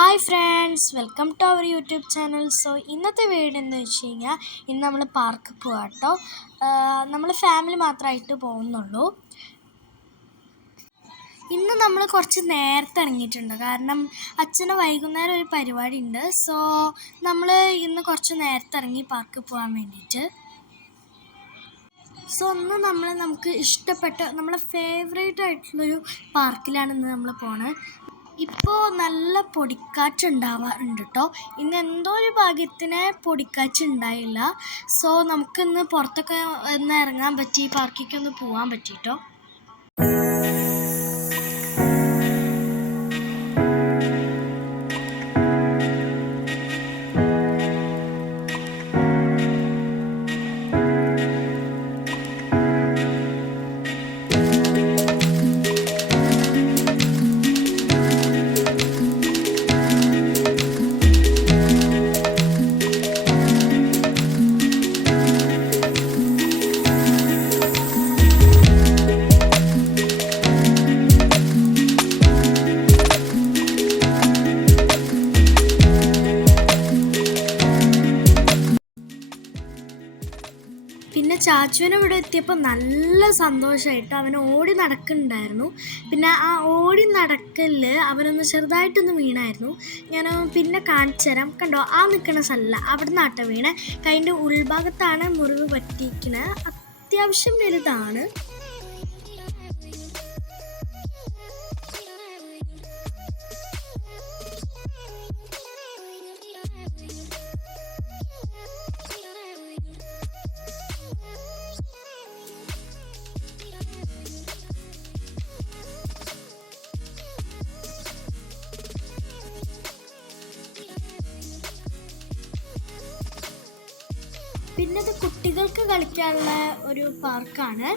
Hi friends, welcome to our YouTube channel. So ഇന്നത്തെ video എന്ന് വെച്ച് കഴിഞ്ഞാൽ ഇന്ന് നമ്മൾ പാർക്കിൽ പോകാം കേട്ടോ. നമ്മൾ ഫാമിലി മാത്രമായിട്ട് പോകുന്നുള്ളൂ. ഇന്ന് നമ്മൾ കുറച്ച് നേരത്തെ ഇറങ്ങിയിട്ടുണ്ട്, കാരണം അച്ഛന് വൈകുന്നേരം ഒരു പരിപാടി ഉണ്ട്. സോ നമ്മൾ ഇന്ന് കുറച്ച് നേരത്തെ ഇറങ്ങി പാർക്കിൽ പോകാൻ വേണ്ടിയിട്ട്. സോ ഒന്ന് നമുക്ക് ഇഷ്ടപ്പെട്ട നമ്മളെ ഫേവറേറ്റ് ആയിട്ടുള്ളൊരു പാർക്കിലാണ് ഇന്ന് നമ്മൾ പോണത്. ഇപ്പോൾ നല്ല പൊടിക്കാറ്റ് ഉണ്ടാവാറുണ്ട് കേട്ടോ. ഇന്ന് എന്തോ ഒരു ഭാഗ്യത്തിന് പൊടിക്കാറ്റ് ഉണ്ടായില്ല. സോ നമുക്കിന്ന് പുറത്തൊക്കെ ഒന്ന് ഇറങ്ങാൻ പറ്റി, പാർക്കിലേക്ക് ഒന്ന് പോകാൻ പറ്റി കേട്ടോ. പിന്നെ ചാച്ചുവിനെ ഇവിടെ എത്തിയപ്പോൾ നല്ല സന്തോഷമായിട്ട് അവൻ ഓടി നടക്കുന്നുണ്ടായിരുന്നു. പിന്നെ ആ ഓടി നടക്കലിൽ അവനൊന്ന് ചെറുതായിട്ടൊന്ന് വീണായിരുന്നു. ഞാൻ പിന്നെ കാണിച്ചു തരാം. കണ്ടോ, ആ നിൽക്കുന്ന സ്ഥലമല്ല, അവിടെ നിന്നാട്ട വീണ്. കൈൻ്റെ ഉൾഭാഗത്താണ് മുറിവ് പറ്റിയിരിക്കുന്നത്. അത്യാവശ്യം വലുതാണ്. പിന്നെ ഇത് കുട്ടികൾക്ക് കളിക്കാനുള്ള ഒരു പാർക്കാണ്.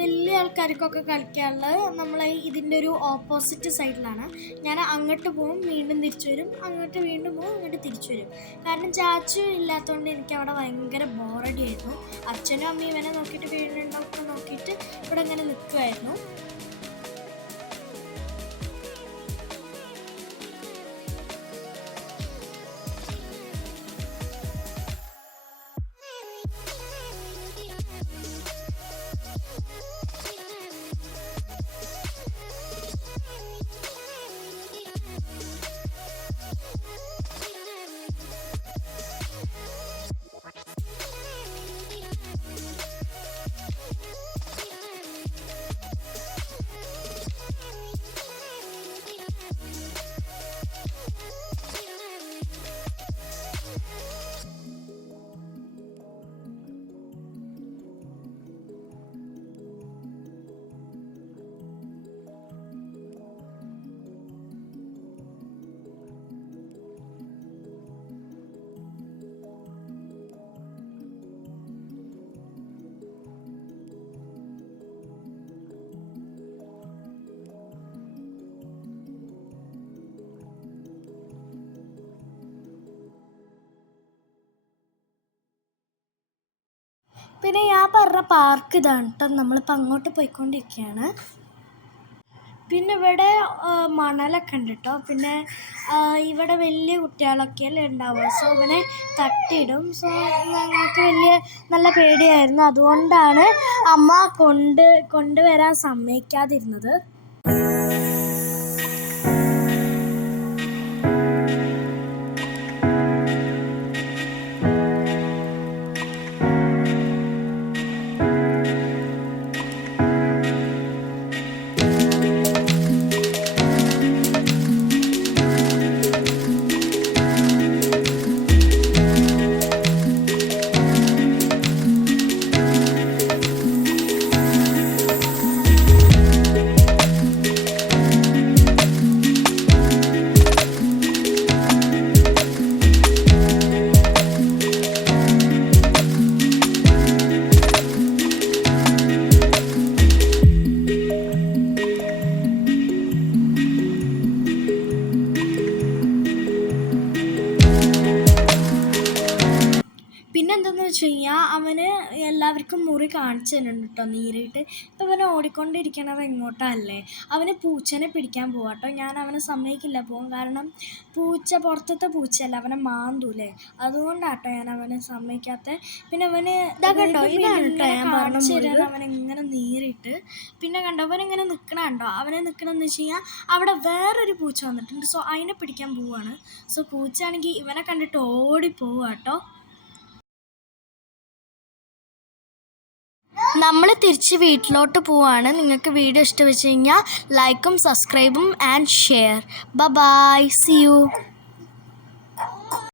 വലിയ ആൾക്കാർക്കൊക്കെ കളിക്കാനുള്ള നമ്മൾ ഇതിൻ്റെ ഒരു ഓപ്പോസിറ്റ് സൈഡിലാണ്. ഞാൻ അങ്ങോട്ട് പോകും, വീണ്ടും തിരിച്ചു വരും, അങ്ങോട്ട് വീണ്ടും പോകും, അങ്ങോട്ട് തിരിച്ചു വരും. കാരണം ചാച്ചു ഇല്ലാത്തതുകൊണ്ട് എനിക്ക് അവിടെ ഭയങ്കര ബോറടി ആയിരുന്നു. അച്ഛനും അമ്മയും ഇവനെ നോക്കിയിട്ട് വീണ്ടുണ്ടൊക്കെ നോക്കിയിട്ട് ഇവിടെ ഇങ്ങനെ നിൽക്കുമായിരുന്നു. പിന്നെ ഞാൻ പറഞ്ഞ പാർക്ക് ഇതാണ് കേട്ടോ. നമ്മളിപ്പോൾ അങ്ങോട്ട് പോയിക്കൊണ്ടിരിക്കുകയാണ്. പിന്നെ ഇവിടെ മണലൊക്കെ ഉണ്ട് കേട്ടോ. പിന്നെ ഇവിടെ വലിയ കുട്ടികളൊക്കെ അല്ലേ ഉണ്ടാവുക. സോ ഇവനെ തട്ടിയിടും. സോ ഞങ്ങൾക്ക് നല്ല പേടിയായിരുന്നു. അതുകൊണ്ടാണ് അമ്മ കൊണ്ടുവരാൻ സമ്മതിക്കാതിരുന്നത്. വെച്ച് കഴിഞ്ഞാൽ അവന് എല്ലാവർക്കും മുറി കാണിച്ചു തരുന്നുണ്ട് കേട്ടോ നീറിയിട്ട്. ഇപ്പം അവന് ഓടിക്കൊണ്ടിരിക്കണത് എങ്ങോട്ടല്ലേ, അവന് പൂച്ചനെ പിടിക്കാൻ പോവാം കേട്ടോ. ഞാൻ അവനെ സമ്മതിക്കില്ല പോകാൻ, കാരണം പൂച്ച പുറത്തത്തെ പൂച്ചയല്ല, അവനെ മാന്തൂലേ, അതുകൊണ്ടാട്ടോ ഞാൻ അവനെ സമ്മതിക്കാത്ത. പിന്നെ അവന് കണ്ടോ, ഇതാണ് കേട്ടോ ഞാൻ കാണിച്ചു തരാൻ അവനെങ്ങനെ നീറിയിട്ട്. പിന്നെ കണ്ടോ അവനിങ്ങനെ നിൽക്കണ കണ്ടോ, അവനെ നിൽക്കണമെന്ന് വെച്ച് കഴിഞ്ഞാൽ അവിടെ വേറൊരു പൂച്ച വന്നിട്ടുണ്ട്. സോ അതിനെ പിടിക്കാൻ പോവാണ്. സോ പൂച്ചയാണെങ്കിൽ ഇവനെ കണ്ടിട്ട് ഓടിപ്പോവുക കേട്ടോ. നമ്മൾ തിരിച്ച് വീട്ടിലോട്ട് പോവാണ്. നിങ്ങൾക്ക് വീഡിയോ ഇഷ്ടം വെച്ച് കഴിഞ്ഞാൽ ലൈക്കും സബ്സ്ക്രൈബും and share. Bye, see U.